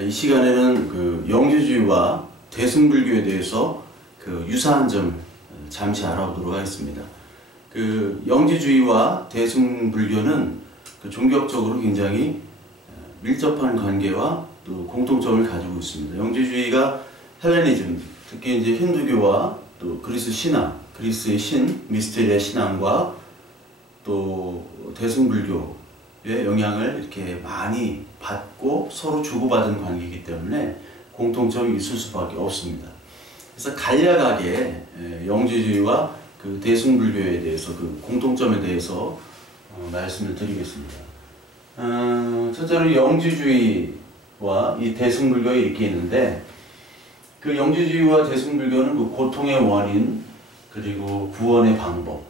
이 시간에는 그 영지주의와 대승불교에 대해서 그 유사한 점을 잠시 알아보도록 하겠습니다. 그 영지주의와 대승불교는 그 종교적으로 굉장히 밀접한 관계와 또 공통점을 가지고 있습니다. 영지주의가 헬레니즘, 특히 이제 힌두교와 또 그리스 신앙, 그리스의 신, 미스테리아 신앙과 또 대승불교의 영향을 이렇게 많이 받고 서로 주고받은 관계이기 때문에 공통점이 있을 수밖에 없습니다. 그래서 간략하게 영지주의와 그 대승불교에 대해서 그 공통점에 대해서 말씀을 드리겠습니다. 첫째로 영지주의와 이 대승불교가 이렇게 있는데, 그 영지주의와 대승불교는 그 고통의 원인, 그리고 구원의 방법,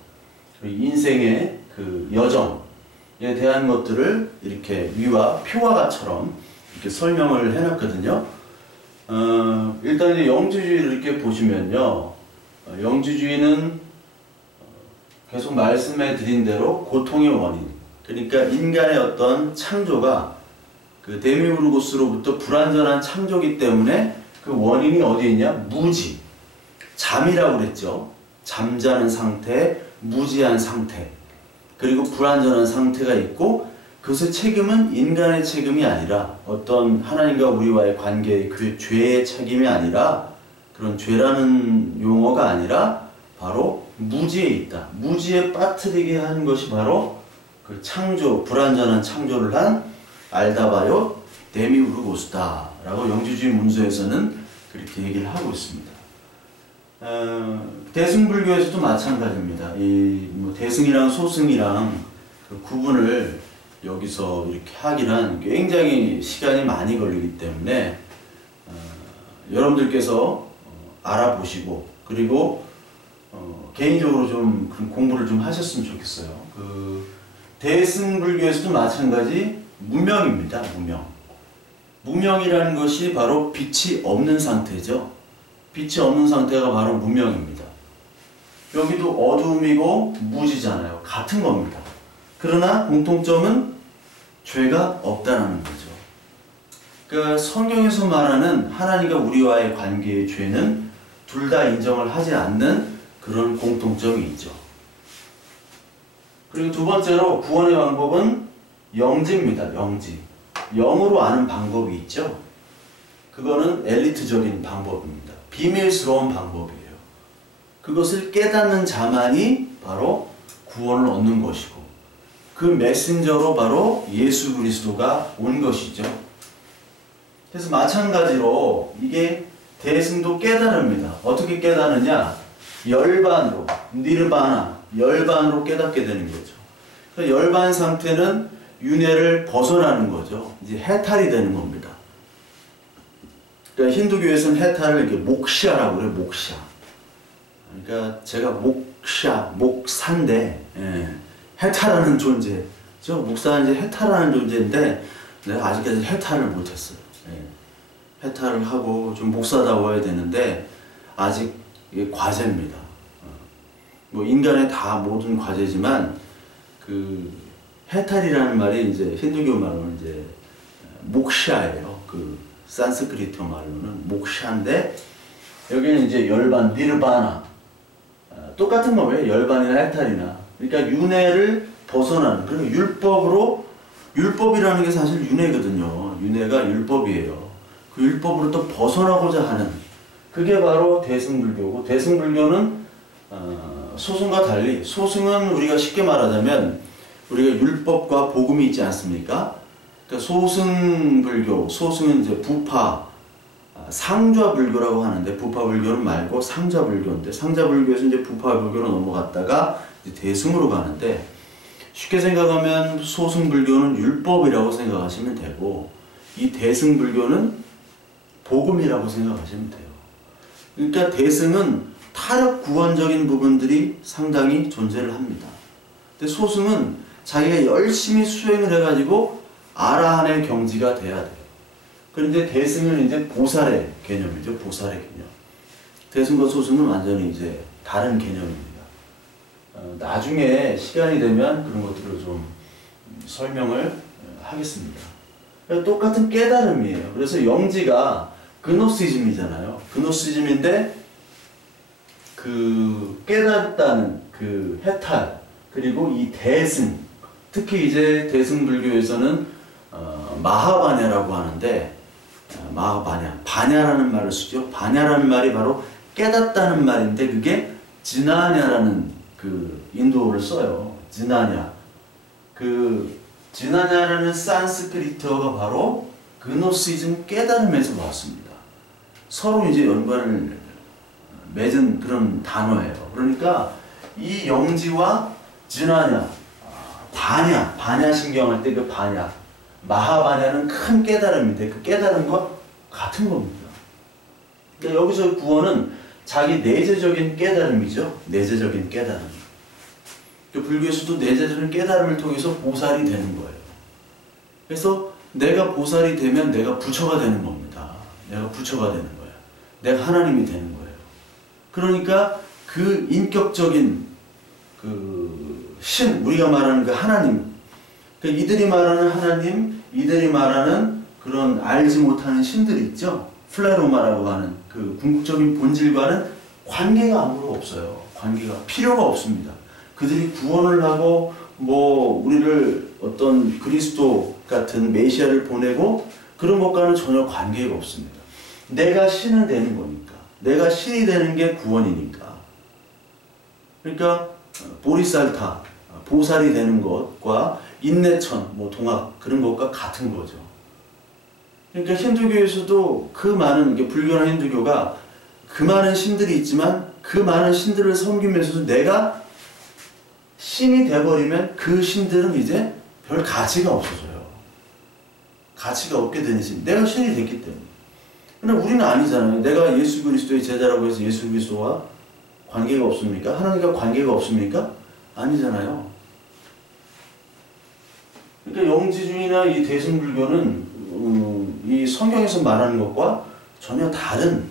그리고 인생의 그 여정에 대한 것들을 이렇게 위와 표와 같처럼 이렇게 설명을 해놨거든요. 일단 이제 영지주의를 이렇게 보시면요, 영지주의는 계속 말씀해 드린 대로 고통의 원인, 그러니까 인간의 어떤 창조가 그 데미우르고스로부터 불완전한 창조기 때문에 그 원인이 어디에 있냐? 무지, 잠이라고 그랬죠. 잠자는 상태, 무지한 상태, 그리고 불완전한 상태가 있고, 그것의 책임은 인간의 책임이 아니라 어떤 하나님과 우리와의 관계의 그 죄의 책임이 아니라, 그런 죄라는 용어가 아니라 바로 무지에 있다. 무지에 빠뜨리게 하는 것이 바로 그 창조, 불완전한 창조를 한 알다바요 데미우르고스다 라고 영지주의 문서에서는 그렇게 얘기를 하고 있습니다. 대승불교에서도 마찬가지입니다. 이 뭐 대승이랑 소승이랑 그 구분을 여기서 이렇게 하기란 굉장히 시간이 많이 걸리기 때문에 여러분들께서 알아보시고, 그리고 개인적으로 좀 공부를 좀 하셨으면 좋겠어요. 그 대승불교에서도 마찬가지 무명입니다. 무명이라는 것이 바로 빛이 없는 상태죠. 빛이 없는 상태가 바로 무명입니다. 여기도 어두움이고 무지잖아요. 같은 겁니다. 그러나 공통점은 죄가 없다는 거죠. 그러니까 성경에서 말하는 하나님과 우리와의 관계의 죄는 둘 다 인정을 하지 않는 그런 공통점이 있죠. 그리고 두 번째로 구원의 방법은 영지입니다. 영지. 영으로 아는 방법이 있죠. 그거는 엘리트적인 방법입니다. 비밀스러운 방법이에요. 그것을 깨닫는 자만이 바로 구원을 얻는 것이고, 그 메신저로 바로 예수 그리스도가 온 것이죠. 그래서 마찬가지로 이게 대승도 깨달습니다. 어떻게 깨닫느냐? 열반으로, 니르바나, 열반으로 깨닫게 되는 거죠. 그래서 열반 상태는 윤회를 벗어나는 거죠. 이제 해탈이 되는 겁니다. 그러니까 힌두교에서는 해탈을 이렇게 목샤라고 그래요. 목샤. 그러니까 제가 목사인데, 해탈하는 존재. 저 목사는 이제 해탈하는 존재인데 내가 아직까지 해탈을 못했어요. 해탈을 하고 좀 목사다워야 되는데 아직 이게 과제입니다. 뭐 인간의 다 모든 과제지만 그 해탈이라는 말이 이제 힌두교 말로는 이제 목샤예요. 그 산스크리트 말로는 목샤인데, 여기는 이제 열반, 니르바나, 똑같은 법이에요. 열반이나 해탈이나. 그러니까 윤회를 벗어나는, 그러니까 율법으로, 율법이라는 게 사실 윤회거든요. 윤회가 율법이에요. 그 율법으로부터 벗어나고자 하는, 그게 바로 대승불교고, 대승불교는 소승과 달리, 소승은 우리가 쉽게 말하자면 우리가 율법과 복음이 있지 않습니까? 그러니까 소승불교, 소승은 이제 부파, 상좌불교라고 하는데, 부파불교는 말고 상좌불교인데, 상좌불교에서 이제 부파불교로 넘어갔다가 이제 대승으로 가는데, 쉽게 생각하면 소승불교는 율법이라고 생각하시면 되고, 이 대승불교는 복음이라고 생각하시면 돼요. 그러니까 대승은 타락 구원적인 부분들이 상당히 존재를 합니다. 근데 소승은 자기가 열심히 수행을 해가지고 아라한의 경지가 돼야 돼요. 그런데 대승은 이제 보살의 개념이죠. 보살의 개념. 대승과 소승은 완전히 이제 다른 개념입니다. 나중에 시간이 되면 그런 것들을 좀 설명을 하겠습니다. 똑같은 깨달음이에요. 그래서 영지가 그노시즘이잖아요. 그노시즘인데 그 깨닫다는 그 해탈, 그리고 이 대승, 특히 이제 대승불교에서는 마하바냐라고 하는데, 마하바냐, 바냐라는 말을 쓰죠. 바냐라는 말이 바로 깨닫다는 말인데, 그게 지나냐라는 그 인도어를 써요. 지나냐. 그 지나냐라는 산스크리트어가 바로 그노시즘 깨달음에서 왔습니다. 서로 이제 연관을 맺은 그런 단어예요. 그러니까 이 영지와 지나냐, 바냐 신경할 때 그 바냐, 마하바냐는 큰 깨달음인데 그 깨달음과 같은 겁니다. 그러니까 여기서 구원은 자기 내재적인 깨달음이죠. 내재적인 깨달음. 불교에서도 내재적인 깨달음을 통해서 보살이 되는 거예요. 그래서 내가 보살이 되면 내가 부처가 되는 겁니다. 내가 부처가 되는 거예요. 내가 하나님이 되는 거예요. 그러니까 그 인격적인 그 신, 우리가 말하는 그 하나님, 그러니까 이들이 말하는 하나님, 이들이 말하는 그런 알지 못하는 신들이 있죠. 플레로마라고 하는 그 궁극적인 본질과는 관계가 아무런 없어요. 관계가 필요가 없습니다. 그들이 구원을 하고 뭐 우리를 어떤 그리스도 같은 메시아를 보내고 그런 것과는 전혀 관계가 없습니다. 내가 신은 되는 거니까. 내가 신이 되는 게 구원이니까. 그러니까 보리살타, 보살이 되는 것과 인내천, 뭐 동학 그런 것과 같은 거죠. 그러니까 힌두교에서도 그 많은, 불교나 힌두교가 그 많은 신들이 있지만 그 많은 신들을 섬기면서도 내가 신이 돼버리면 그 신들은 이제 별 가치가 없어져요. 가치가 없게 되는 신. 내가 신이 됐기 때문에. 그러나 우리는 아니잖아요. 내가 예수 그리스도의 제자라고 해서 예수 그리스도와 관계가 없습니까? 하나님과 관계가 없습니까? 아니잖아요. 그러니까 영지주의나 이 대승불교는 이 성경에서 말하는 것과 전혀 다른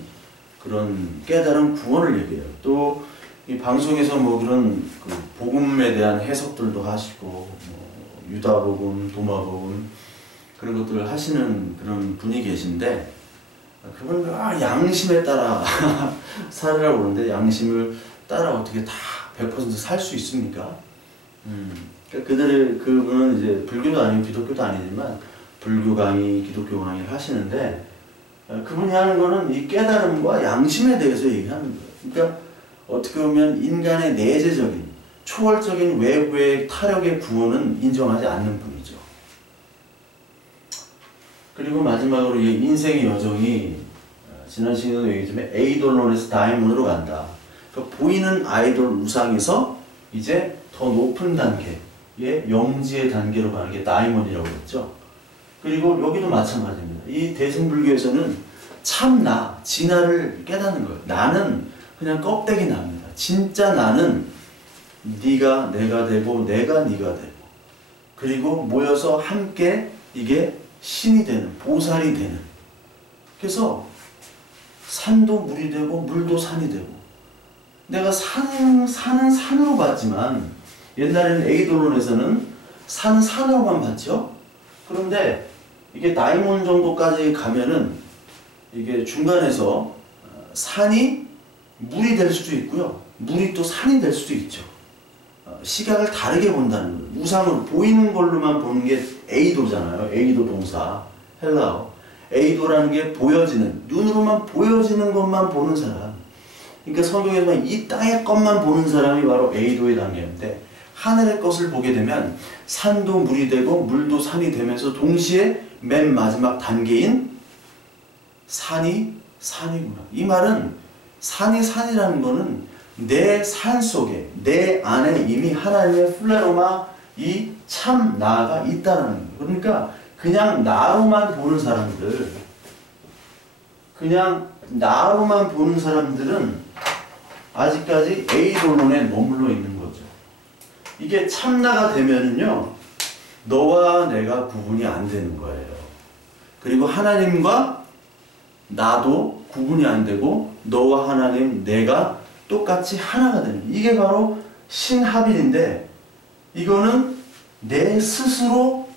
그런 깨달은 구원을 얘기해요. 또 이 방송에서 뭐 그런 그 복음에 대한 해석들도 하시고 뭐 유다복음, 도마복음 그런 것들을 하시는 그런 분이 계신데 그건 양심에 따라 살으라고 그러는데 양심을 따라 어떻게 다 100% 살 수 있습니까? 그러니까 그분은 이제 불교도 아니고 기독교도 아니지만 불교 강의, 기독교 강의를 하시는데 그분이 하는 거는 이 깨달음과 양심에 대해서 얘기하는 거예요. 그러니까 어떻게 보면 인간의 내재적인, 초월적인 외부의 타력의 구원은 인정하지 않는 분이죠. 그리고 마지막으로 이 인생의 여정이 지난 시간에도 얘기했지만 에이돌론에서 다이몬으로 간다. 그러니까 보이는 아이돌 우상에서 이제 더 높은 단계의 영지의 단계로 가는 게 다이몬이라고 했죠. 그리고 여기도 마찬가지입니다. 이 대승불교에서는 참나, 진화를 깨닫는 거예요. 나는 그냥 껍데기 납니다. 진짜 나는 네가 내가 되고 내가 네가 되고 그리고 모여서 함께 이게 신이 되는, 보살이 되는. 그래서 산도 물이 되고 물도 산이 되고 내가 산은 산으로 봤지만 옛날에는 에이돌론에서는 산으로만 봤죠. 그런데 이게 다이몬 정도까지 가면은 이게 중간에서 산이 물이 될 수도 있고요. 물이 또 산이 될 수도 있죠. 시각을 다르게 본다는 거예요. 우상으로 보이는 걸로만 보는 게 에이도잖아요. 에이도 동사, 헬라어. 에이도라는 게 보여지는, 눈으로만 보여지는 것만 보는 사람. 그러니까 성경에서만 이 땅의 것만 보는 사람이 바로 에이도의 단계인데 하늘의 것을 보게 되면 산도 물이 되고 물도 산이 되면서 동시에 맨 마지막 단계인 산이 산이구나. 이 말은 산이 산이라는 거는 내 산 속에, 내 안에 이미 하나님의 플레로마 이 참 나가 있다는 거예요. 그러니까 그냥 나로만 보는 사람들, 그냥 나로만 보는 사람들은 아직까지 에이돌론에 머물러 있는 거죠. 이게 참나가 되면은요, 너와 내가 구분이 안 되는 거예요. 그리고 하나님과 나도 구분이 안 되고 너와 하나님, 내가 똑같이 하나가 되는 거예요. 이게 바로 신합일인데 이거는 내 스스로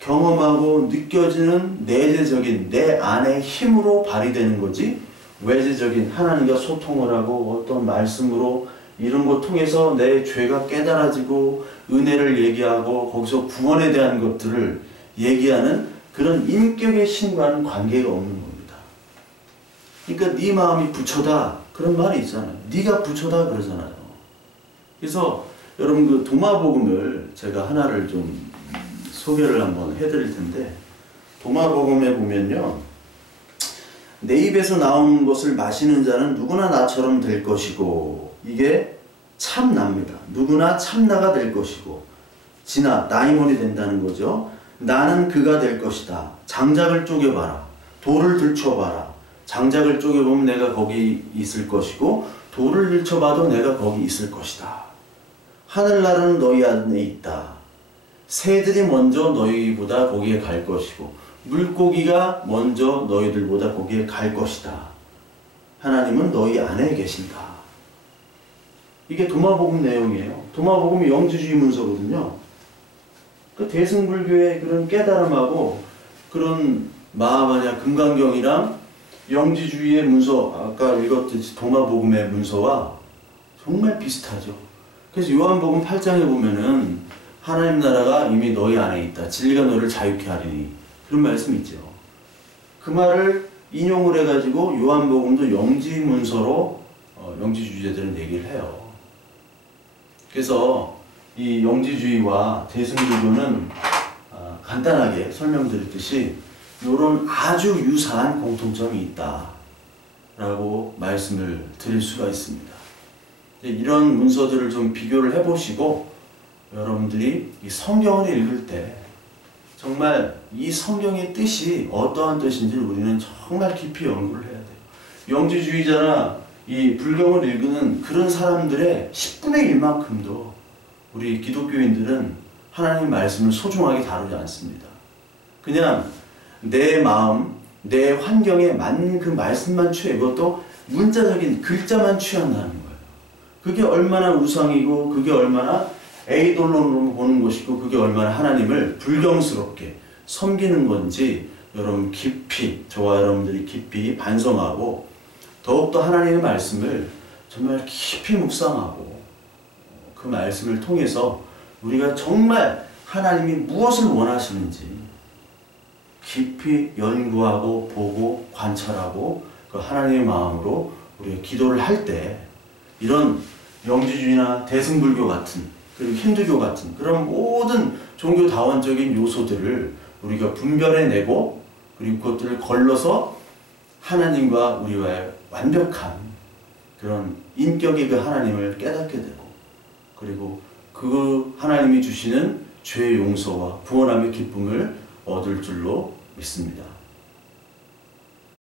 경험하고 느껴지는 내재적인 내 안의 힘으로 발휘되는 거지, 외재적인 하나님과 소통을 하고 어떤 말씀으로 이런 거 통해서 내 죄가 깨달아지고 은혜를 얘기하고 거기서 구원에 대한 것들을 얘기하는 그런 인격의 신과는 관계가 없는 겁니다. 그러니까 네 마음이 부처다 그런 말이 있잖아요. 네가 부처다 그러잖아요. 그래서 여러분 그 도마복음을 제가 하나를 좀 소개를 한번 해드릴 텐데, 도마복음에 보면요, 내 입에서 나오는 것을 마시는 자는 누구나 나처럼 될 것이고, 이게 참나입니다. 누구나 참나가 될 것이고, 진아, 나이몬이 된다는 거죠. 나는 그가 될 것이다. 장작을 쪼개봐라. 돌을 들춰봐라. 장작을 쪼개보면 내가 거기 있을 것이고, 돌을 들춰봐도 내가 거기 있을 것이다. 하늘나라는 너희 안에 있다. 새들이 먼저 너희보다 거기에 갈 것이고 물고기가 먼저 너희들보다 거기에 갈 것이다. 하나님은 너희 안에 계신다. 이게 도마복음 내용이에요. 도마복음이 영지주의 문서거든요. 그 대승불교의 그런 깨달음하고 그런 마하바냐 금강경이랑 영지주의의 문서, 아까 읽었듯이 도마복음의 문서와 정말 비슷하죠. 그래서 요한복음 8장에 보면은 하나님 나라가 이미 너희 안에 있다. 진리가 너를 자유케 하리니. 그런 말씀이 있죠. 그 말을 인용을 해가지고 요한복음도 영지 문서로 영지주의자들은 얘기를 해요. 그래서 이 영지주의와 대승불교는 간단하게 설명드렸듯이 이런 아주 유사한 공통점이 있다라고 말씀을 드릴 수가 있습니다. 이런 문서들을 좀 비교를 해보시고 여러분들이 이 성경을 읽을 때 정말 이 성경의 뜻이 어떠한 뜻인지 우리는 정말 깊이 연구를 해야 돼요. 영지주의자나 이 불경을 읽는 그런 사람들의 10분의 1만큼도 우리 기독교인들은 하나님 말씀을 소중하게 다루지 않습니다. 그냥 내 마음, 내 환경에 맞는 그 말씀만 취해, 그것도 문자적인 글자만 취한다는 거예요. 그게 얼마나 우상이고 그게 얼마나 에이돌론으로 보는 것이고 그게 얼마나 하나님을 불경스럽게 섬기는 건지 여러분 깊이, 저와 여러분들이 깊이 반성하고 더욱더 하나님의 말씀을 정말 깊이 묵상하고 그 말씀을 통해서 우리가 정말 하나님이 무엇을 원하시는지 깊이 연구하고 보고 관찰하고 그 하나님의 마음으로 우리가 기도를 할 때 이런 영지주의나 대승불교 같은 그리고 힌두교 같은 그런 모든 종교다원적인 요소들을 우리가 분별해내고 그리고 그것들을 걸러서 하나님과 우리와의 완벽한 그런 인격의 그 하나님을 깨닫게 되고 그리고 그 하나님이 주시는 죄의 용서와 구원함의 기쁨을 얻을 줄로 믿습니다.